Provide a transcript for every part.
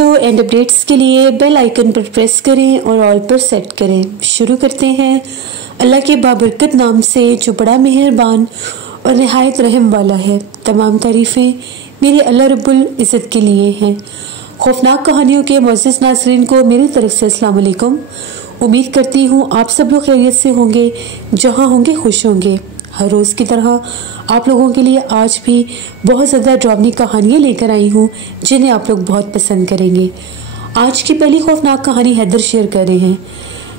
Video and updates के लिए bell icon पर प्रेस करें और ऑल पर सेट करें। शुरू करते हैं अल्लाह के बाबरकत नाम से जो बड़ा मेहरबान और नहायत रहम वाला है। तमाम तारीफ़ें मेरे अल्लाह रब्बुल इज़्ज़त के लिए हैं। खौफनाक कहानियों के मुअज़्ज़िज़ नाज़रीन को मेरी तरफ से अस्सलाम वालेकुम। उम्मीद करती हूँ आप सब लोग खैरियत से होंगे, जहाँ होंगे खुश होंगे। हर रोज़ की तरह आप लोगों के लिए आज भी बहुत ज़्यादा ड्रावनी कहानियाँ लेकर आई हूँ जिन्हें आप लोग बहुत पसंद करेंगे। आज की पहली खौफनाक कहानी हैदर शेयर कर रहे हैं।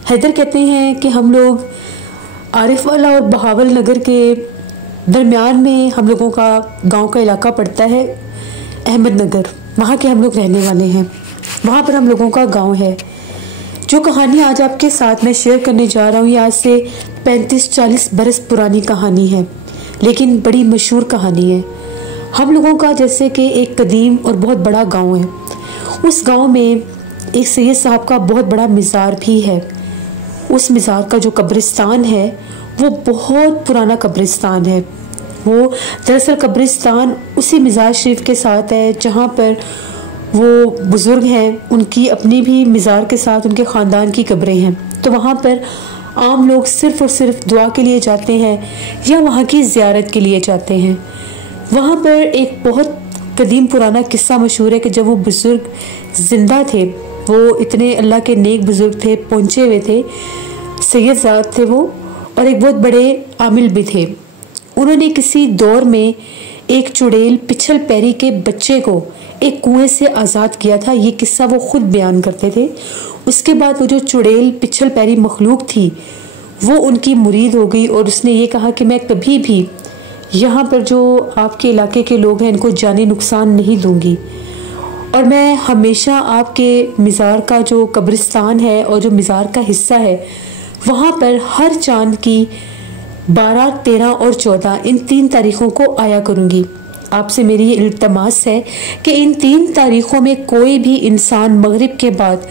हैदर कहते हैं कि हम लोग आरिफ वाला और बहावल नगर के दरमियान में हम लोगों का गांव का इलाका पड़ता है, अहमद नगर। वहाँ के हम लोग रहने वाले हैं, वहाँ पर हम लोगों का गांव है। जो कहानी आज आपके साथ मैं शेयर करने जा रहा हूँ ये आज से 35-40 बरस पुरानी कहानी है, लेकिन बड़ी मशहूर कहानी है। हम लोगों का जैसे कि एक कदीम और बहुत बड़ा गांव है। उस गांव में एक सैयद साहब का बहुत बड़ा मज़ार भी है। उस मज़ार का जो कब्रिस्तान है वो बहुत पुराना कब्रिस्तान है। वो दरअसल कब्रिस्तान उसी मज़ार शरीफ के साथ है जहाँ पर वो बुज़ुर्ग हैं, उनकी अपनी भी मज़ार के साथ उनके ख़ानदान की कब्रें हैं। तो वहाँ पर आम लोग सिर्फ़ और सिर्फ दुआ के लिए जाते हैं या वहाँ की ज़ियारत के लिए जाते हैं। वहाँ पर एक बहुत कदीम पुराना किस्सा मशहूर है कि जब वो बुज़ुर्ग ज़िंदा थे, वो इतने अल्लाह के नेक बुज़ुर्ग थे, पहुँचे हुए थे, सैयद थे वो, और एक बहुत बड़े आमिल भी थे। उन्होंने किसी दौर में एक चुड़ैल पिछल पैरी के बच्चे को एक कुएं से आज़ाद किया था। ये किस्सा वो खुद बयान करते थे। उसके बाद वो जो चुड़ैल पिछल पैरी मखलूक थी वो उनकी मुरीद हो गई और उसने ये कहा कि मैं कभी भी यहाँ पर जो आपके इलाके के लोग हैं इनको जानी नुकसान नहीं दूंगी, और मैं हमेशा आपके मज़ार का जो कब्रिस्तान है और जो मज़ार का हिस्सा है वहाँ पर हर चांद की 12, 13 और 14 इन 3 तारीखों को आया करूँगी। आपसे मेरी ये इल्तमास है कि इन 3 तारीखों में कोई भी इंसान मगरिब के बाद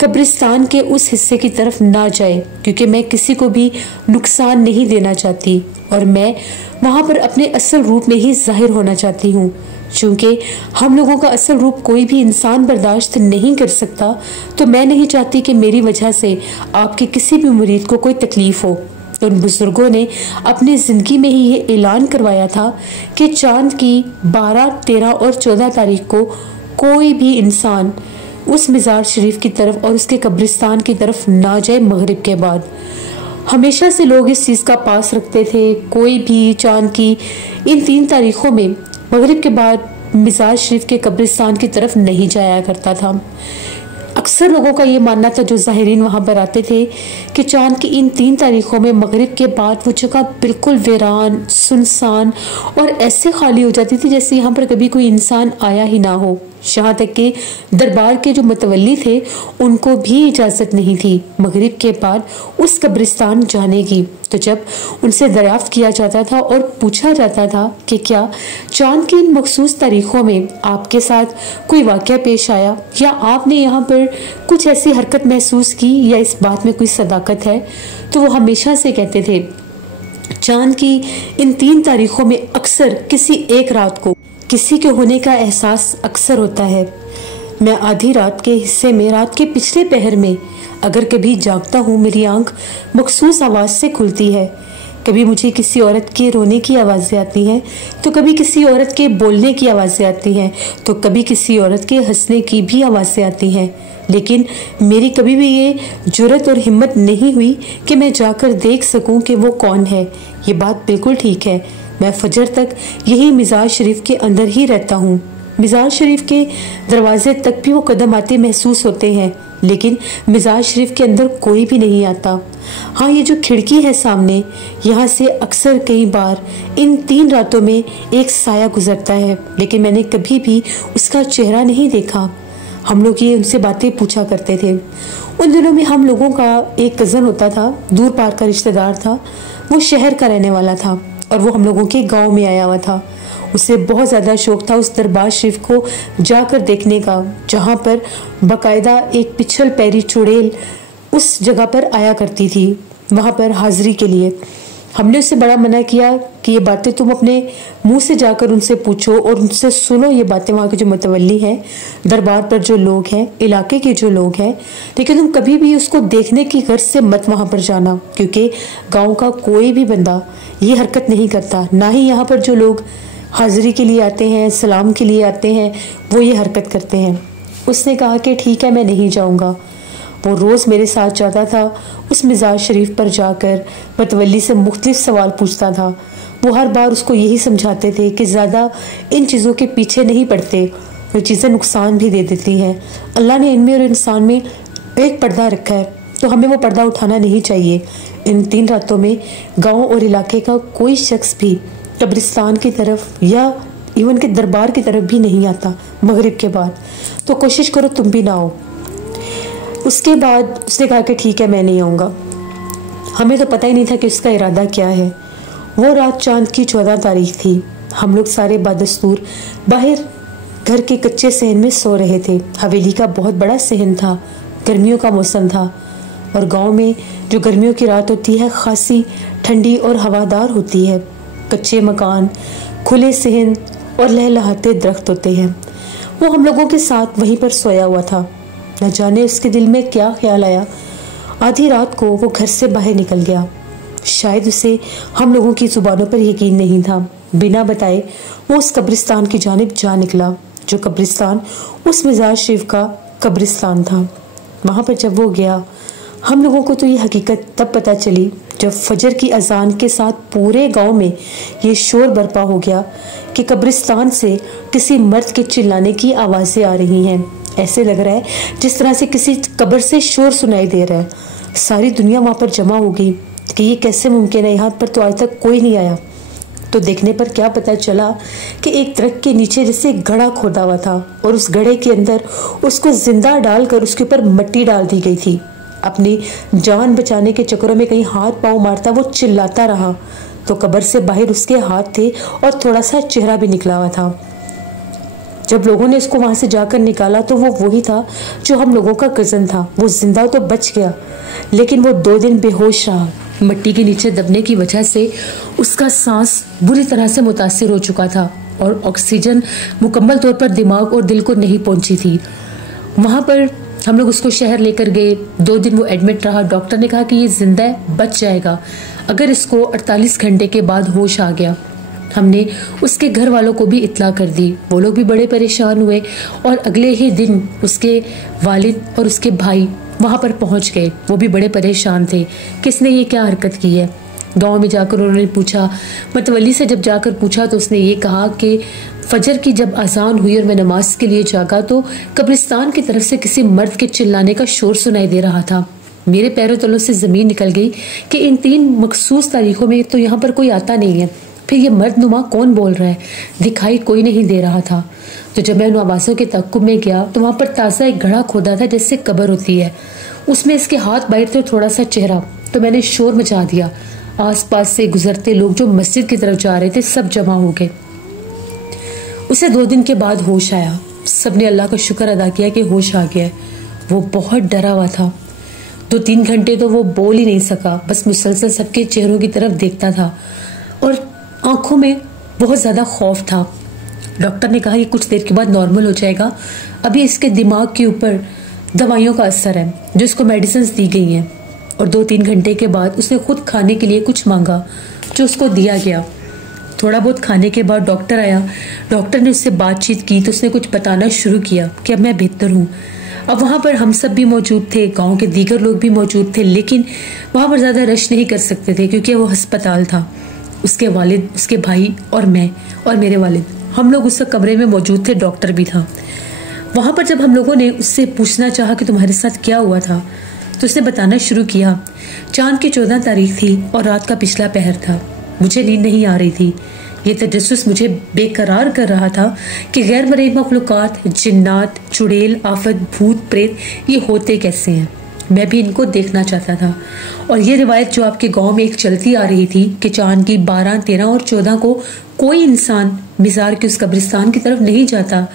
कब्रिस्तान के उस हिस्से की तरफ ना जाए, क्योंकि मैं किसी को भी नुकसान नहीं देना चाहती और मैं वहाँ पर अपने असल रूप में ही जाहिर होना चाहती हूँ। चूँकि हम लोगों का असल रूप कोई भी इंसान बर्दाश्त नहीं कर सकता, तो मैं नहीं चाहती कि मेरी वजह से आपके किसी भी मुरीद को कोई तकलीफ हो। तो उन बुजुर्गों ने अपनी ज़िंदगी में ही ये ऐलान करवाया था कि चांद की 12, 13 और 14 तारीख को कोई भी इंसान उस मज़ार शरीफ की तरफ और उसके कब्रिस्तान की तरफ ना जाए मगरिब के बाद। हमेशा से लोग इस चीज़ का पास रखते थे, कोई भी चांद की इन 3 तारीखों में मगरिब के बाद मज़ार शरीफ के कब्रिस्तान की तरफ नहीं जाया करता था। अक्सर लोगों का ये मानना था, जो ज़ाहिरीन वहाँ पर आते थे, कि चांद की इन 3 तारीखों में मगरिब के बाद वो जगह बिल्कुल वीरान, सुनसान और ऐसे खाली हो जाती थी जैसे यहाँ पर कभी कोई इंसान आया ही ना हो। यहाँ तक कि दरबार के जो मतवल्ली थे उनको भी इजाज़त नहीं थी मगरिब के बाद उस कब्रिस्तान जाने की। तो जब उनसे दरियाफ्त किया जाता था और पूछा जाता था कि क्या चांद की इन मखसूस तारीखों में आपके साथ कोई वाक़या पेश आया या आपने यहाँ पर कुछ ऐसी हरकत महसूस की या इस बात में कोई सदाकत है, तो वो हमेशा से कहते थे चांद की इन 3 तारीखों में अक्सर किसी एक रात को किसी के होने का एहसास अक्सर होता है। मैं आधी रात के हिस्से में रात के पिछले पहर में अगर कभी जागता हूँ, मेरी आंख मखसूस आवाज़ से खुलती है। कभी मुझे किसी औरत के रोने की आवाज़ें आती हैं, तो कभी किसी औरत के बोलने की आवाज़ें आती हैं, तो कभी किसी औरत के हंसने की भी आवाज़ें आती हैं। लेकिन मेरी कभी भी ये जुर्रत और हिम्मत नहीं हुई कि मैं जाकर देख सकूं कि वो कौन है। ये बात बिल्कुल ठीक है, मैं फजर तक यही मज़ार शरीफ के अंदर ही रहता हूँ। मज़ार शरीफ के दरवाजे तक भी वो कदम आते महसूस होते हैं, लेकिन मज़ार शरीफ के अंदर कोई भी नहीं आता। हाँ, ये जो खिड़की है सामने, यहाँ से अक्सर कई बार इन 3 रातों में एक साया गुजरता है, लेकिन मैंने कभी भी उसका चेहरा नहीं देखा। हम लोग ये उनसे बातें पूछा करते थे। उन दिनों में हम लोगों का एक कज़न होता था, दूर पार का रिश्तेदार था। वो शहर का रहने वाला था और वो हम लोगों के गांव में आया हुआ था। उसे बहुत ज़्यादा शौक़ था उस दरबार शरीफ को जाकर देखने का, जहाँ पर बाकायदा एक पिछल पैरी चुड़ैल उस जगह पर आया करती थी, वहाँ पर हाज़िरी के लिए। हमने उससे बड़ा मना किया कि ये बातें तुम अपने मुंह से जाकर उनसे पूछो और उनसे सुनो ये बातें, वहाँ के जो मुतवल्ली हैं, दरबार पर जो लोग हैं, इलाके के जो लोग हैं, लेकिन तुम कभी भी उसको देखने की गर्ज से मत वहाँ पर जाना, क्योंकि गांव का कोई भी बंदा ये हरकत नहीं करता, ना ही यहाँ पर जो लोग हाजिरी के लिए आते हैं, सलाम के लिए आते हैं, वो ये हरकत करते हैं। उसने कहा कि ठीक है, मैं नहीं जाऊँगा। वो रोज़ मेरे साथ जाता था, उस मिजाज शरीफ पर जाकर मतवल्ली से मुख्तलिफ सवाल पूछता था। वो हर बार उसको यही समझाते थे कि ज़्यादा इन चीज़ों के पीछे नहीं पड़ते, ये चीज़ें नुकसान भी दे देती हैं। अल्लाह ने इनमें और इंसान में एक पर्दा रखा है, तो हमें वो पर्दा उठाना नहीं चाहिए। इन 3 रातों में गाँव और इलाके का कोई शख्स भी कब्रिस्तान की तरफ या इवन के दरबार की तरफ भी नहीं आता मगरिब के बाद, तो कोशिश करो तुम भी ना आओ। उसके बाद उसने कहा कि ठीक है, मैं नहीं आऊँगा। हमें तो पता ही नहीं था कि उसका इरादा क्या है। वो रात चांद की 14 तारीख थी। हम लोग सारे बादस्तूर बाहर घर के कच्चे सहन में सो रहे थे। हवेली का बहुत बड़ा सहन था, गर्मियों का मौसम था, और गांव में जो गर्मियों की रात होती है खासी ठंडी और हवादार होती है। कच्चे मकान, खुले सहन और लहलहाते दरख्त होते हैं। वो हम लोगों के साथ वहीं पर सोया हुआ था। न जाने उसके दिल में क्या ख्याल आया, आधी रात को वो घर से बाहर निकल गया। शायद उसे हम लोगों की जुबानों पर यकीन नहीं था। बिना बताए वो उस कब्रिस्तान की जानिब जा निकला, जो कब्रिस्तान उस मिजाज शरीफ का कब्रिस्तान था। वहाँ पर जब वो गया, हम लोगों को तो ये हकीकत तब पता चली जब फजर की अजान के साथ पूरे गांव में ये शोर बर्पा हो गया कि कब्रिस्तान से किसी मर्द के चिल्लाने की आवाज़ें आ रही हैं। ऐसे लग रहा है जिस तरह से किसी कब्र से शोर सुनाई दे रहा है। सारी दुनिया वहाँ पर जमा हो गई कि ये कैसे मुमकिन है, यहाँ पर तो आज तक कोई नहीं आया। तो देखने पर क्या पता चला कि एक दरख्त के नीचे जैसे एक घड़ा खोदा हुआ था, और उस घड़े के अंदर उसको जिंदा डालकर उसके ऊपर मिट्टी डाल दी गई थी। अपनी जान बचाने के चक्करों में कहीं हाथ पांव मारता वो चिल्लाता रहा, तो कब्र से बाहर उसके हाथ थे और थोड़ा सा चेहरा भी निकला हुआ था। जब लोगों ने इसको वहां से जाकर निकाला तो वो वही था जो हम लोगों का कज़न था। वो जिंदा तो बच गया, लेकिन वो 2 दिन बेहोश रहा। मिट्टी के नीचे दबने की वजह से उसका सांस बुरी तरह से मुतासिर हो चुका था, और ऑक्सीजन मुकम्मल तौर पर दिमाग और दिल को नहीं पहुंची थी। वहां पर हम लोग उसको शहर लेकर गए। 2 दिन वो एडमिट रहा। डॉक्टर ने कहा कि ये जिंदा है, बच जाएगा अगर इसको 48 घंटे के बाद होश आ गया। हमने उसके घर वालों को भी इत्तला कर दी। वो लोग भी बड़े परेशान हुए, और अगले ही दिन उसके वालिद और उसके भाई वहां पर पहुंच गए। वो भी बड़े परेशान थे, किसने ये क्या हरकत की है। गांव में जाकर उन्होंने पूछा, मतवली से जब जाकर पूछा तो उसने ये कहा कि फजर की जब अजान हुई और मैं नमाज के लिए जागा तो कब्रिस्तान की तरफ से किसी मर्द के चिल्लाने का शोर सुनाई दे रहा था। मेरे पैरों तलों से जमीन निकल गई कि इन 3 मखसूस तारीखों में तो यहाँ पर कोई आता नहीं है, फिर ये मर्दनुमा कौन बोल रहा है। दिखाई कोई नहीं दे रहा था। तो जब मैं उन आवाज़ों के तक्कुब में गया तो वहाँ पर ताज़ा एक घड़ा खोदा था जैसे कब्र होती है, उसमें इसके हाथ बाहर थे, थोड़ा सा चेहरा। तो मैंने शोर मचा दिया। आसपास से गुजरते लोग जो मस्जिद की तरफ जा रहे थे सब जमा हो गए। उसे 2 दिन के बाद होश आया। सबने अल्लाह का शुक्र अदा किया कि होश आ गया है। वो बहुत डरा हुआ था। 2-3 घंटे तो वो बोल ही नहीं सका, बस मुसलसल सबके चेहरों की तरफ देखता था और आंखों में बहुत ज़्यादा खौफ था। डॉक्टर ने कहा कि कुछ देर के बाद नॉर्मल हो जाएगा, अभी इसके दिमाग के ऊपर दवाइयों का असर है जो इसको मेडिसिन दी गई हैं। और 2-3 घंटे के बाद उसने खुद खाने के लिए कुछ मांगा जो उसको दिया गया। थोड़ा बहुत खाने के बाद डॉक्टर आया। डॉक्टर ने उससे बातचीत की तो उसने कुछ बताना शुरू किया कि अब मैं बेहतर हूँ। अब वहाँ पर हम सब भी मौजूद थे, गांव के दीगर लोग भी मौजूद थे, लेकिन वहाँ पर ज़्यादा रश नहीं कर सकते थे क्योंकि वो अस्पताल था। उसके वालिद, उसके भाई और मैं और मेरे वालिद, हम लोग उस कमरे में मौजूद थे। डॉक्टर भी था वहाँ पर। जब हम लोगों ने उससे पूछना चाहा कि तुम्हारे साथ क्या हुआ था तो उसने बताना शुरू किया। चांद की 14 तारीख थी और रात का पिछला पहर था। मुझे नींद नहीं आ रही थी। ये तजस्सुस मुझे बेकरार कर रहा था कि गैर मरई मखलूकात, जिन्नात, चुड़ैल, आफत, भूत, प्रेत ये होते कैसे हैं। मैं भी इनको देखना चाहता था। और ये रिवायत जो आपके गांव में एक चलती आ रही थी कि चांद की 12, 13 और 14 को कोई इंसान मिजार के उस कब्रिस्तान की तरफ नहीं जाता,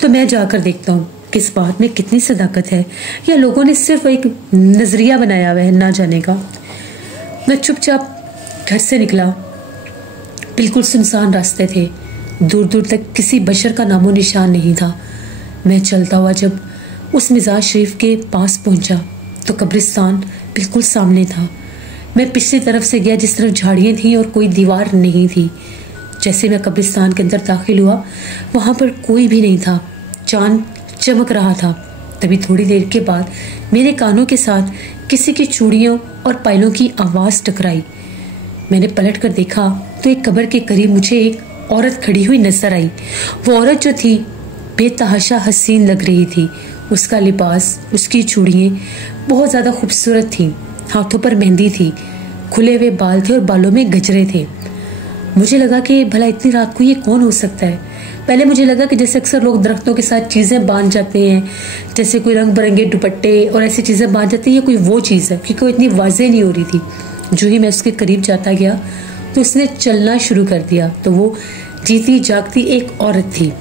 तो मैं जाकर देखता हूँ कि इस बात में कितनी सदाकत है या लोगों ने सिर्फ एक नजरिया बनाया हुआ है ना जाने का। मैं चुपचाप घर से निकला, बिल्कुल सुनसान रास्ते थे, दूर दूर तक किसी बशर का नामो निशान नहीं था। मैं चलता हुआ जब उस मिज़ार शरीफ के पास पहुंचा तो कब्रिस्तान बिल्कुल सामने था। मैं पिछली तरफ से गया जिस तरफ झाड़ियाँ थीं और कोई दीवार नहीं थी। जैसे मैं कब्रिस्तान के अंदर दाखिल हुआ वहाँ पर कोई भी नहीं था, चांद चमक रहा था। तभी थोड़ी देर के बाद मेरे कानों के साथ किसी की चूड़ियों और पायलों की आवाज़ टकराई। मैंने पलट कर देखा तो एक कब्र के करीब मुझे एक औरत खड़ी हुई नजर आई। वो औरत जो थी बेतहाशा हसीन लग रही थी। उसका लिबास, उसकी चूड़ियाँ बहुत ज़्यादा खूबसूरत थीं। हाथों पर मेहंदी थी, खुले हुए बाल थे और बालों में गजरे थे। मुझे लगा कि भला इतनी रात को ये कौन हो सकता है। पहले मुझे लगा कि जैसे अक्सर लोग दरख्तों के साथ चीज़ें बांध जाते हैं, जैसे कोई रंग बिरंगे दुपट्टे और ऐसी चीज़ें बांध जाती है, ये कोई वो चीज़ है, क्योंकि वो इतनी वाज़ेह नहीं हो रही थी। जो ही मैं उसके करीब जाता गया तो उसने चलना शुरू कर दिया। तो वो जीती जागती एक औरत थी।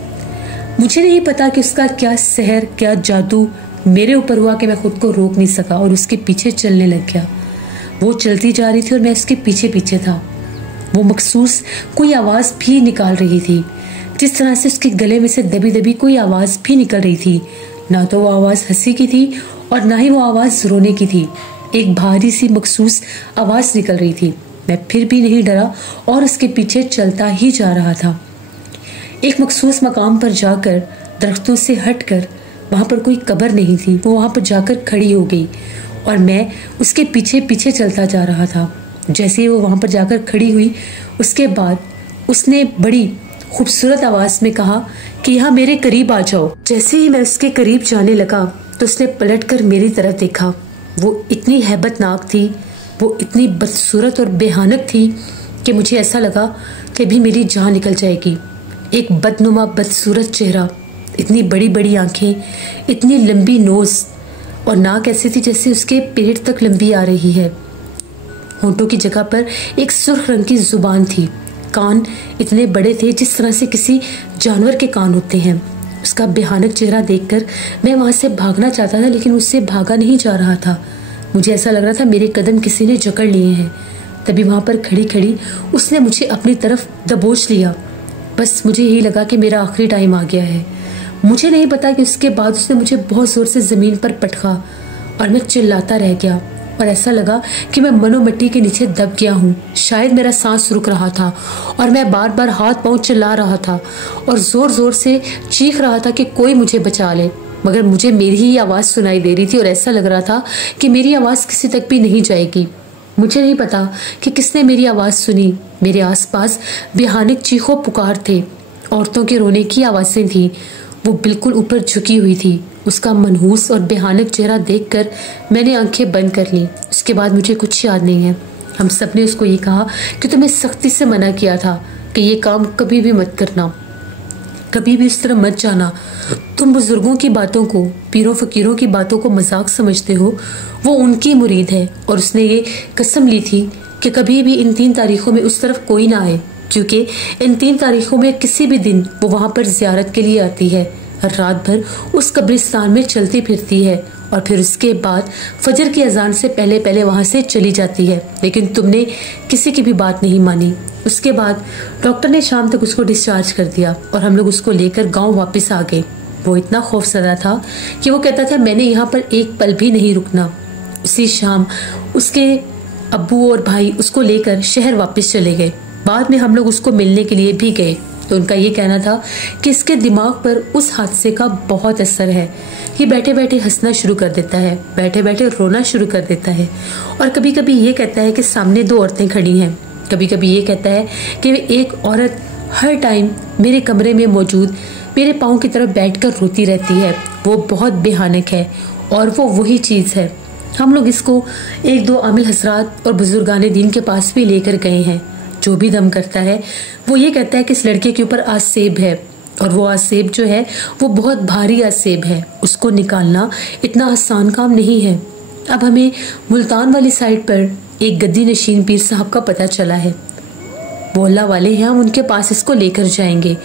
मुझे नहीं पता कि उसका क्या सहर, क्या जादू मेरे ऊपर हुआ कि मैं खुद को रोक नहीं सका और उसके पीछे चलने लग गया। वो चलती जा रही थी और मैं उसके पीछे पीछे था। वो मखसूस कोई आवाज़ भी निकाल रही थी, जिस तरह से उसके गले में से दबी दबी कोई आवाज़ भी निकल रही थी। ना तो वो आवाज़ हंसी की थी और ना ही वो आवाज़ रोने की थी। एक भारी सी मखसूस आवाज़ निकल रही थी। मैं फिर भी नहीं डरा और उसके पीछे चलता ही जा रहा था। एक मखसूस मकाम पर जाकर दरख्तों से हटकर, वहाँ पर कोई कब्र नहीं थी, वो वहाँ पर जाकर खड़ी हो गई और मैं उसके पीछे पीछे चलता जा रहा था। जैसे ही वो वहाँ पर जाकर खड़ी हुई, उसके बाद उसने बड़ी खूबसूरत आवाज़ में कहा कि यहाँ मेरे करीब आ जाओ। जैसे ही मैं उसके करीब जाने लगा तो उसने पलटकर मेरी तरफ देखा। वो इतनी हैबतनाक थी, वो इतनी बदसूरत और बेहानक थी कि मुझे ऐसा लगा कि अभी मेरी जान निकल जाएगी। एक बदनुमा बदसूरत चेहरा, इतनी बड़ी बड़ी आंखें, इतनी लंबी नोज और नाक ऐसी थी जैसे उसके पेट तक लंबी आ रही है। होंठों की जगह पर एक सुर्ख रंग की जुबान थी। कान इतने बड़े थे जिस तरह से किसी जानवर के कान होते हैं। उसका भयानक चेहरा देखकर मैं वहां से भागना चाहता था, लेकिन उससे भागा नहीं जा रहा था। मुझे ऐसा लग रहा था मेरे कदम किसी ने जकड़ लिए हैं। तभी वहां पर खड़ी खड़ी उसने मुझे अपनी तरफ दबोच लिया। बस मुझे यही लगा कि मेरा आखिरी टाइम आ गया है। मुझे नहीं पता कि उसके बाद उसने मुझे बहुत जोर से जमीन पर पटका और मैं चिल्लाता रह गया और ऐसा लगा कि मैं मनो मिट्टी के नीचे दब गया हूँ। शायद मेरा सांस रुक रहा था और मैं बार बार हाथ पांव चिल्ला रहा था और जोर जोर से चीख रहा था कि कोई मुझे बचा ले, मगर मुझे मेरी ही आवाज़ सुनाई दे रही थी और ऐसा लग रहा था कि मेरी आवाज़ किसी तक भी नहीं जाएगी। मुझे नहीं पता कि किसने मेरी आवाज़ सुनी। मेरे आसपास भयानक चीखों पुकार थे, औरतों के रोने की आवाज़ें थीं। वो बिल्कुल ऊपर झुकी हुई थी। उसका मनहूस और भयानक चेहरा देखकर मैंने आंखें बंद कर ली। उसके बाद मुझे कुछ याद नहीं है। हम सब ने उसको ये कहा कि तुम्हें सख्ती से मना किया था कि ये काम कभी भी मत करना, कभी भी इस तरह मत जाना। तुम बुजुर्गों की बातों को, पीरों फकीरों की बातों को मजाक समझते हो। वो उनकी मुरीद है और उसने ये कसम ली थी कि कभी भी इन 3 तारीखों में उस तरफ कोई ना आए, क्योंकि इन 3 तारीखों में किसी भी दिन वो वहाँ पर जियारत के लिए आती है और रात भर उस कब्रिस्तान में चलती फिरती है और फिर उसके बाद फजर की अजान से पहले पहले वहाँ से चली जाती है। लेकिन तुमने किसी की भी बात नहीं मानी। उसके बाद डॉक्टर ने शाम तक उसको डिस्चार्ज कर दिया और हम लोग उसको लेकर गांव वापस आ गए। वो इतना खौफजदा था कि वो कहता था मैंने यहाँ पर एक पल भी नहीं रुकना। उसी शाम उसके अब्बू और भाई उसको लेकर शहर वापस चले गए। बाद में हम लोग उसको मिलने के लिए भी गए तो उनका ये कहना था कि इसके दिमाग पर उस हादसे का बहुत असर है। ये बैठे बैठे हंसना शुरू कर देता है, बैठे बैठे रोना शुरू कर देता है और कभी कभी ये कहता है कि सामने 2 औरतें खड़ी हैं। कभी कभी ये कहता है कि एक औरत हर टाइम मेरे कमरे में मौजूद मेरे पाँव की तरफ बैठकर रोती रहती है। वो बहुत भयानक है और वो वही चीज़ है। हम लोग इसको 1-2 आमिल हजरात और बुजुर्गाने दीन के पास भी लेकर गए हैं। जो भी दम करता है वो ये कहता है कि इस लड़के के ऊपर आसेब है और वो आसेब जो है वो बहुत भारी आसेब है। उसको निकालना इतना आसान काम नहीं है। अब हमें मुल्तान वाली साइड पर एक गद्दी नशीन पीर साहब का पता चला है। वो अल्लाह वाले हैं, हम उनके पास इसको लेकर जाएंगे।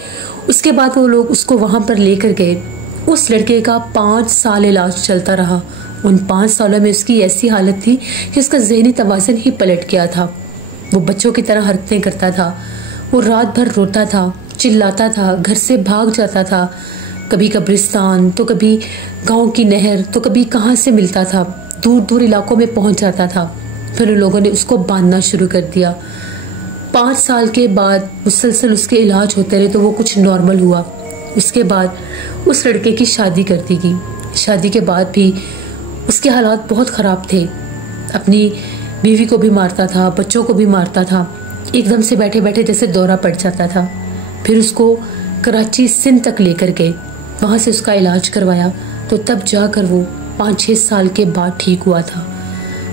उसके बाद वो लोग उसको वहाँ पर लेकर गए। उस लड़के का 5 साल इलाज चलता रहा। उन 5 सालों में उसकी ऐसी हालत थी कि उसका ज़हनी तवाज़ुन ही पलट गया था। वो बच्चों की तरह हरकतें करता था। वो रात भर रोता था, चिल्लाता था, घर से भाग जाता था, कभी कब्रिस्तान तो कभी गांव की नहर तो कभी कहाँ से मिलता था, दूर दूर इलाकों में पहुंच जाता था। फिर उन लोगों ने उसको बांधना शुरू कर दिया। 5 साल के बाद मुसलसल उसके इलाज होते रहे तो वो कुछ नॉर्मल हुआ। उसके बाद उस लड़के की शादी कर दी गई। शादी के बाद भी उसके हालात बहुत ख़राब थे। अपनी बीवी को भी मारता था, बच्चों को भी मारता था। एकदम से बैठे बैठे जैसे दौरा पड़ जाता था। फिर उसको कराची सिंध तक लेकर गए, वहाँ से उसका इलाज करवाया तो तब जाकर वो 5-6 साल के बाद ठीक हुआ था।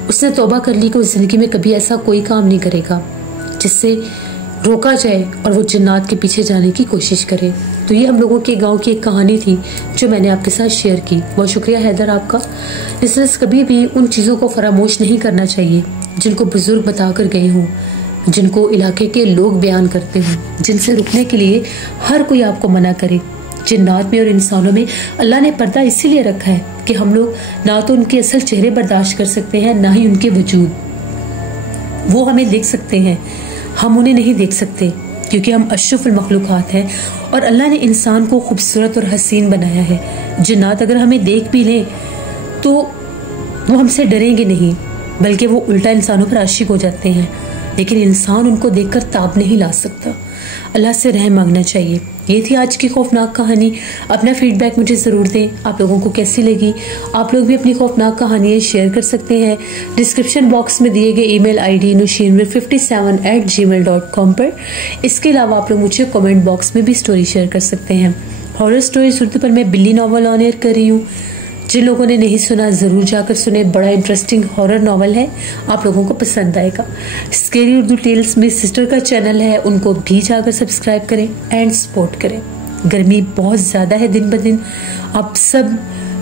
उसने तौबा कर ली कि उस ज़िंदगी में कभी ऐसा कोई काम नहीं करेगा जिससे रोका जाए और वो जन्नत के पीछे जाने की कोशिश करे। तो ये हम लोगों के गांव की एक कहानी थी जो मैंने आपके साथ शेयर की। बहुत शुक्रिया हैदर आपका। इसलिए कभी भी उन चीज़ों को फरामोश नहीं करना चाहिए जिनको बुजुर्ग बता कर गए हों, जिनको इलाके के लोग बयान करते हों, जिनसे रुकने के लिए हर कोई आपको मना करे। जिन्नात में और इंसानों में अल्लाह ने पर्दा इसीलिए रखा है कि हम लोग ना तो उनके असल चेहरे बर्दाश्त कर सकते हैं, ना ही उनके वजूद। वो हमें देख सकते हैं, हम उन्हें नहीं देख सकते, क्योंकि हम अशरफुल मखलूक़ात हैं और अल्लाह ने इंसान को खूबसूरत और हसीन बनाया है। जिन्नात अगर हमें देख भी लें तो वो हमसे डरेंगे नहीं, बल्कि वो उल्टा इंसानों पर आशिक हो जाते हैं। लेकिन इंसान उनको देखकर ताब नहीं ला सकता। अल्लाह से रहम मांगना चाहिए। ये थी आज की खौफनाक कहानी। अपना फीडबैक मुझे ज़रूर दें, आप लोगों को कैसी लगी। आप लोग भी अपनी खौफनाक कहानियाँ शेयर कर सकते हैं डिस्क्रिप्शन बॉक्स में दिए गए ईमेल ID nushinmir57@gmail.com पर। इसके अलावा आप लोग मुझे कमेंट बॉक्स में भी स्टोरी शेयर कर सकते हैं। हॉरर स्टोरीज उर्दू पर मैं बिल्ली नॉवल ऑन एयर कर रही हूँ। जिन लोगों ने नहीं सुना ज़रूर जाकर सुने, बड़ा इंटरेस्टिंग हॉरर नॉवल है, आप लोगों को पसंद आएगा। स्केरी उर्दू टेल्स मेरी सिस्टर का चैनल है, उनको भी जाकर सब्सक्राइब करें एंड सपोर्ट करें। गर्मी बहुत ज़्यादा है दिन ब दिन।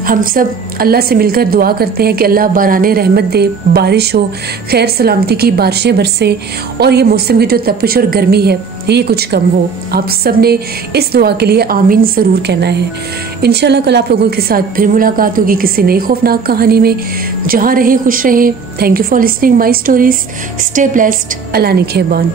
हम सब अल्लाह से मिलकर दुआ करते हैं कि अल्लाह बाराने रहमत दे, बारिश हो, खैर सलामती की बारिशें बरसें और ये मौसम की जो तपिश और गर्मी है ये कुछ कम हो। आप सब ने इस दुआ के लिए आमीन ज़रूर कहना है। इंशाल्लाह कल आप लोगों के साथ फिर मुलाकात होगी किसी नई खौफनाक कहानी में। जहाँ रहें खुश रहें। Thank you for listening my stories. Stay blessed. Allah निगहबान।